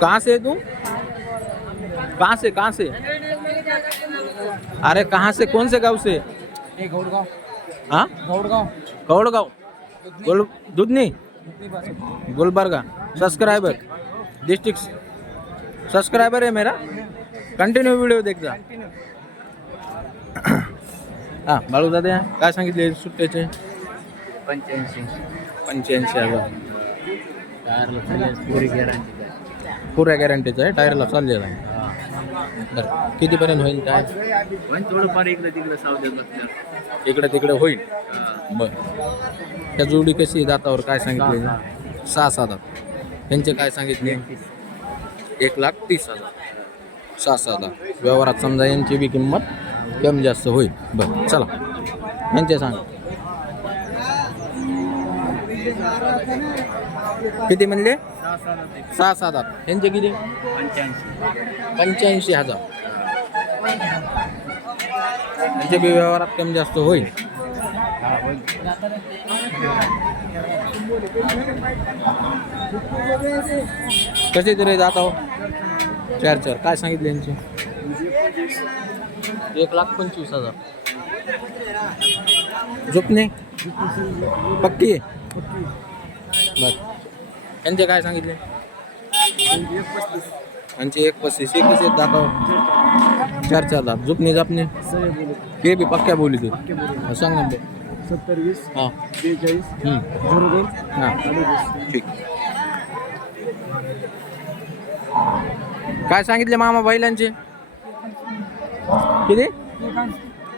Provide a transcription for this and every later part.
कहाँ से तू? कहाँ से कहाँ से? अरे कहाँ से कौन से गाँव से? हाँ? गौड़गांव गोल Dudhni? Gulbarga. Subscriber district subscriber है मेरा? कंटिन्यू व्हिडिओ देख जा। हाँ बाळू दादा काय सांगितले सुट्ट्याचे पंच्याऐंशी पंच्याऐंशी हज़ार चालेल पुरी गॅरंटी पुऱ्या गॅरंटीचं आहे. टायरला चाललेलं आहे बरं. कितीपर्यंत होईल काय थोडंफार इकडे तिकडे इकडे तिकडे होईल. बरं. त्या जोडी कशी दातावर काय सांगितले? सहा सात त्यांचे काय सांगितले? एक लाख तीस हजार. सहा सात हजार व्यवहारात समजा यांची बी किंमत कमी जास्त होईल. बरं चला. यांचे सांगा. किती म्हणले? सहा सात आठ. यांचे किती? पंच्याऐंशी हजार. त्यांचे बी व्यवहारात कमी जास्त होईल. कसे तरी जात आहो चार चार. काय सांगितले यांचे? एक लाख पंचवीस हजार. झोपणे पक्की आहे? बर. यांचे काय सांगितले? यांचे एक पस्तीस एक कसे दाखव. चार चार दात. झोपणे जापणे. हे बी पक्क्या बोली तू सांग नंबर सत्तर वीस. हां. बेचाळीस. झिरो दोन. हां. ठीक. काय सांगितले मामा बैलांचे? किती?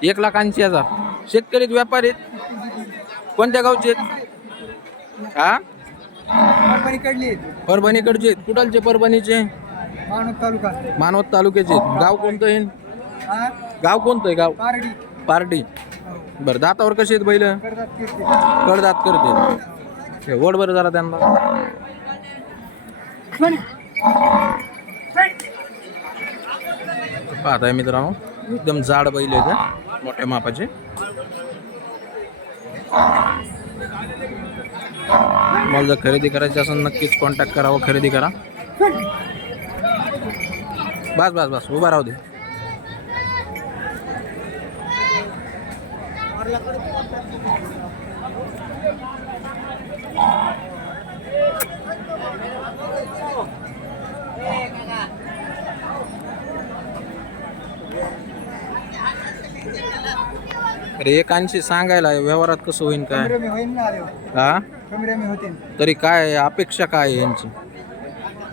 एक लाख ऐंशी हजार. शेतकरी आहेत, व्यापारी आहेत कोणत्या गावचे आहेत? हा? कडली परभणीकडचे आहेत. कुठालचे परभणीचे? मानव तालुका. मानवत तालुक्याचे आहेत. गाव कोणतं आहे गाव कोणतं आहे गाव? पारडी. पार्टी बरं दातावर कसे आहेत बैल? कडदात करते. वड बरं जरा त्यांना. पाहताय मित्रांनो एकदम जाड बैल आहेत हं, मोठ्या मापाचे. मला जर खरेदी करायची असेल नक्कीच कॉन्टॅक्ट करावं खरेदी करा. बस बस बस उभा राहू दे. अरे एक ऐंशी सांगायला व्यवहारात कसं होईल काय? होईल ना आले हा. कमी रमी होते तरी काय अपेक्षा काय आहे यांची?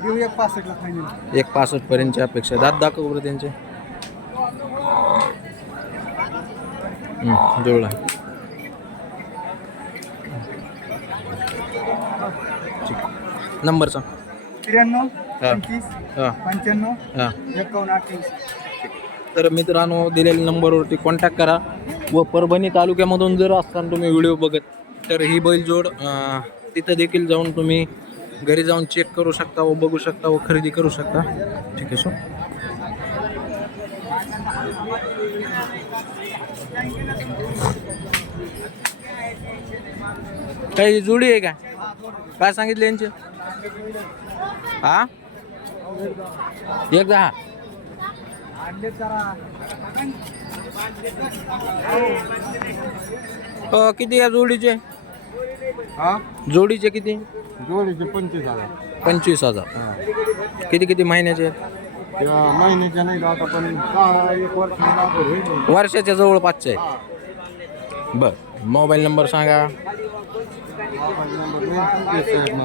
देऊ एक पासष्टला फायनल एक पासष्ट पर्यंतची अपेक्षा. दात दाखव बरं त्यांचे. हम्म, जुळला ठीक नंबर सांग. त्र्याण्णव हा. पंचवीस हां. पंच्याण्णव हां. एकावन्न अठ्ठ्याऐंशी तर मित्रांनो दिलेल्या नंबरवरती कॉन्टॅक्ट करा. व परभणी तालुक्यामधून जर असताना तुम्ही व्हिडिओ बघत तर ही बैलजोड तिथं देखील जाऊन तुम्ही घरी जाऊन चेक करू शकता व बघू शकता व खरेदी करू शकता. ठीक आहे सो. काही जुडी आहे का? काय सांगितले यांचे? हा? एकदा हा. अ, किती या जोडीचे? हा? जोडीचे किती? जोडीचे पंचवीस हजार. पंचवीस हजार. किती किती महिन्याचे? महिन्याच्या नाही आता पण सहा एक वर्ष होईल. वर्षाच्या जवळपासचे आहेत बर. मोबाईल नंबर सांगा.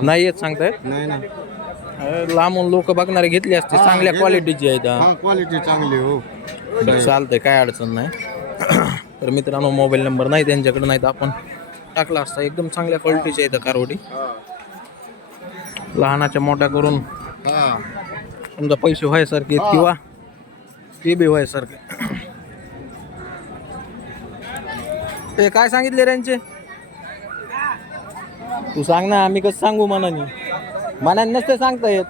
नाही येत सांगतायत नाही. ना अ, लांबून लोक बघणारे घेतले असते चांगल्या क्वालिटीचे आहेत. हा. हा क्वालिटी चांगली हो. बरं, चालतंय काय अडचण नाही. तर मित्रांनो मोबाईल नंबर नाही त्यांच्याकडे नाही तर आपण टाकला असता एकदम चांगल्या क्वालिटीचे आहेत कारवडी. लहानाच्या मोठ्या करून हा. समजा पैसे व्हायसारखे आहेत किंवा ते बी व्हायसारखे. ते काय सांगितले त्यांचे तू सांग ना आम्ही कसं सांगू मनाने? मनाने नसते सांगता येत.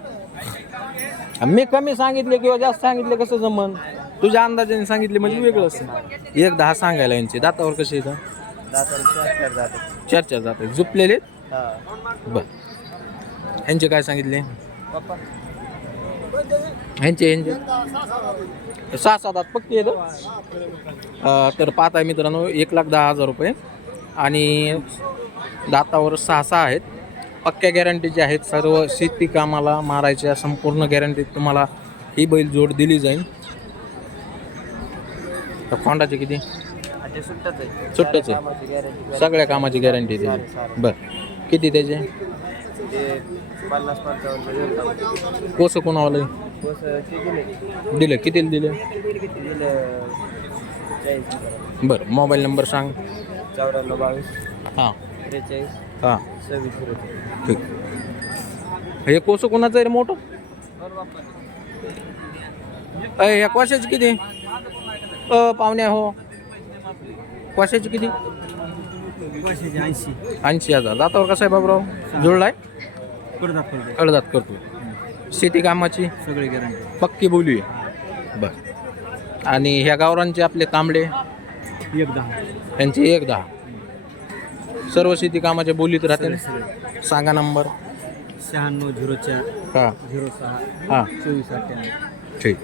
मी कमी सांगितले किंवा जास्त सांगितले कसं जमन? तुझ्या अंदाजाने सांगितले म्हणजे वेगळं असं एक दहा सांगायला यांचे. दातावर कसे येतं चार चार दात झुपलेले बर. ह्यांचे काय सांगितले? ह्यांचे ह्यांचे सहा सात आठ पक्की अं, तर पाहत आहे मित्रांनो एक लाख दहा हजार रुपये. आणि दातावर सहा सहा आहेत. पक्क्या गॅरंटीचे आहेत सर्व शेती कामाला मारायच्या संपूर्ण गॅरंटीत तुम्हाला ही बैल जोड दिली जाईल. तर खोंडाचे किती? सुट्टच आहे. गॅरंटी सगळ्या कामाची गॅरंटी त्याची बरं. किती त्याचे? कोस कोणावाला दिले. की दिलं. बरं. मोबाईल नंबर सांग. चौऱ्याण्णव बावीस. हां. त्रेचाळीस. हां. सव्वीस. ठीक. हे कोस कोणाचं आहे रे मोठं? अय ह्या कोशाची किती? अ पाहुण्या हो. कोशाची किती? ऐंशी ऐंशी हजार. दातावर कसा आहे बाबराव? जुळलाय? पडदा कळदात करतो शेती कामाची? सगळी गॅरंटी पक्की बोलू आहे बर. आणि ह्या गावरांचे आपले तांबडे? एक दहा. त्यांचे एक दहा. सर्व शेती कामाच्या बोलीत राहते सांगा नंबर. शहाण्णव झिरो चार हां. झिरो सहा हां. चोवीस अठ्ठ्याण्णव. ठीक.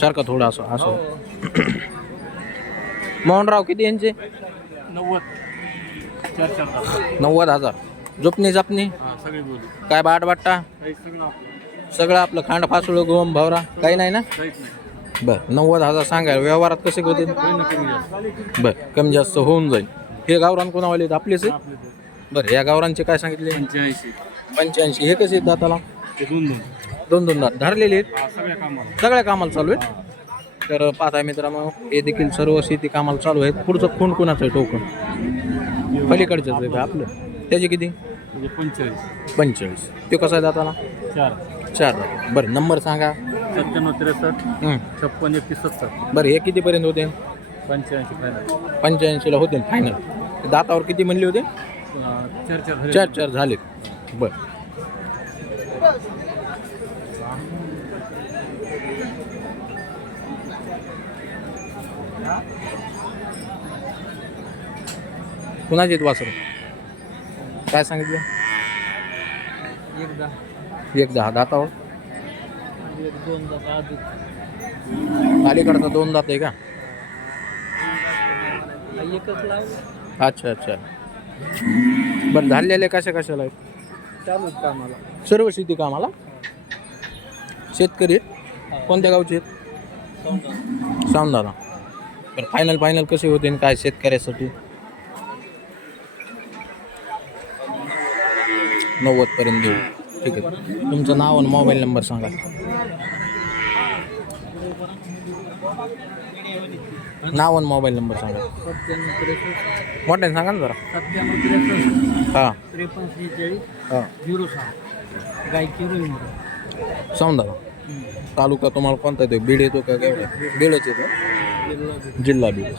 सारखं थोडं असं असं. मोहनराव किती यांचे? नव्वद. नव्वद हजार. जोपणी जापणी? हां काय बाट काही सगळं आपलं. खांड फासुळ गोम भावरा? काही नाही ना? बरं नव्वद हजार सांगा व्यवहारात कसे होतील? बरं कमी जास्त होऊन जाईल. हे गावरान कोणावाले आहेत? आपलेच आहे बरं या गावरांचे काय सांगितले? पंच्याऐंशी. पंच्याऐंशी. हे कसे आहेत दाताला? ते दोन दोन. दोन दोन दात. धरलेले आहेत? हा सगळ्या कामाला. सगळ्या कामाला चालू आहेत? तर पाहताय मित्रांनो हे देखील सर्व शेती कामाला चालू आहेत. पुढचं खूण कुणाचं आहे टोकन? पलीकडचंच आहे का आपलं? त्याचे किती? म्हणजे पंचेचाळीस. पंचेचाळीस. ते कसं आहे दाताला? चार. चार दात. बरं नंबर सांगा. सत्त्याण्णव त्रेसष्ट. हं. छप्पन एकतीस सत्तर. बरं हे कितीपर्यंत होते? पंच्याऐंशी फायनल पंच्याऐंशीला होते फायनल दातावर किती म्हणले होते? चार चार झाले. चार चार झाले बर. कुणाचे आहेत वासरू? काय सांगितलं? एक दहा एक दहा दातावर? आणि एक दोन अधिक अलीकडचा दोन दात आहे का? एकच लावलं. अच्छा अच्छा. बरं झालेले कशा कशाला आहेत? कामाला. सर्व शेती कामाला? शेतकरी आहेत? कोणत्या गावचे आहेत? सावंदाला तर फायनल फायनल कसे होते आणि काय शेतकऱ्यासाठी? नव्वद पर्यंत देऊ. ठीक आहे. तुमचं नाव आणि मोबाईल नंबर सांगा. नाव आणि मोबाईल नंबर सांगा. सत्त्याण्णव त्रेसष्ट मोठ्याने सांगा ना जरा. सत्त्याण्णव त्रेसष्ट हां. त्रेपन्न सेहेचाळीस हां. झिरो सहा. रुई सावंदाला तालुका तुम्हाला कोणता येतो बीड येतो का काय? बीडच येतो. जिल्हा बीड.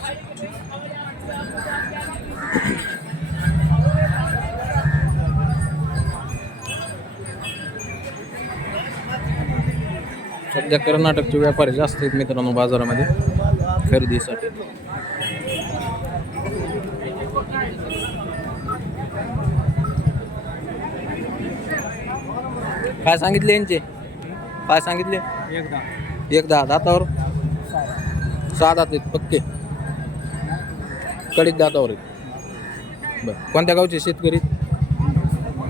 सध्या कर्नाटकचे व्यापारी जास्त आहेत मित्रांनो बाजारामध्ये. खरेदीसाठी. काय सांगितले यांचे? काय सांगितले? एकदा. एकदा दातावर? सहा दात आहेत पक्के. कडीत दातावर आहेत. बरं. कोणत्या गावचे शेतकरी?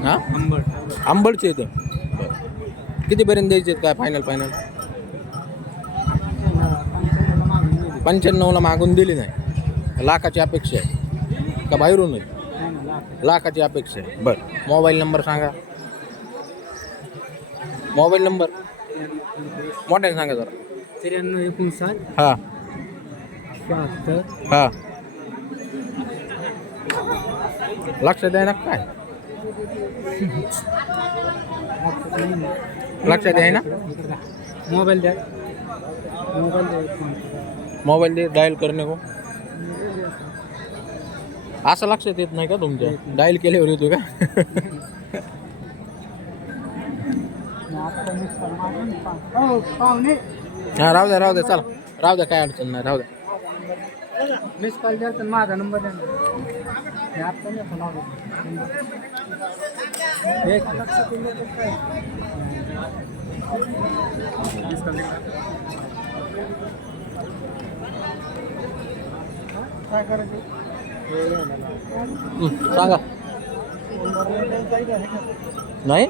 हां? आंबट आंबडचे इथं बरं. कितीपर्यंत द्यायचे आहेत? काय फायनल फायनल पंच्याण्णवला मागून दिली नाही. लाखाची अपेक्षा आहे. का बाहेरून लाखाची अपेक्षा आहे. बरं. मोबाईल नंबर सांगा. Mobile number? मोठ्याने सांगा जरा. त्र्याण्णव एकोणसाठ. हां. शहात्तर. हां. लक्षात आहे ना काय? लक्षात आहे ना? मोबाईल द्या. मोबाईल द्या. मोबाईल दे डायल करणे को असं लक्षात येत नाही का तुमच्या? डायल केल्यावर येतो का? हां राहू द्या राहू द्या चला. राहू द्या काय अडचण नाही राहू द्या मिस कॉल द्या तर माझा नंबर द्या. काय करायचं? सांगा. नाही?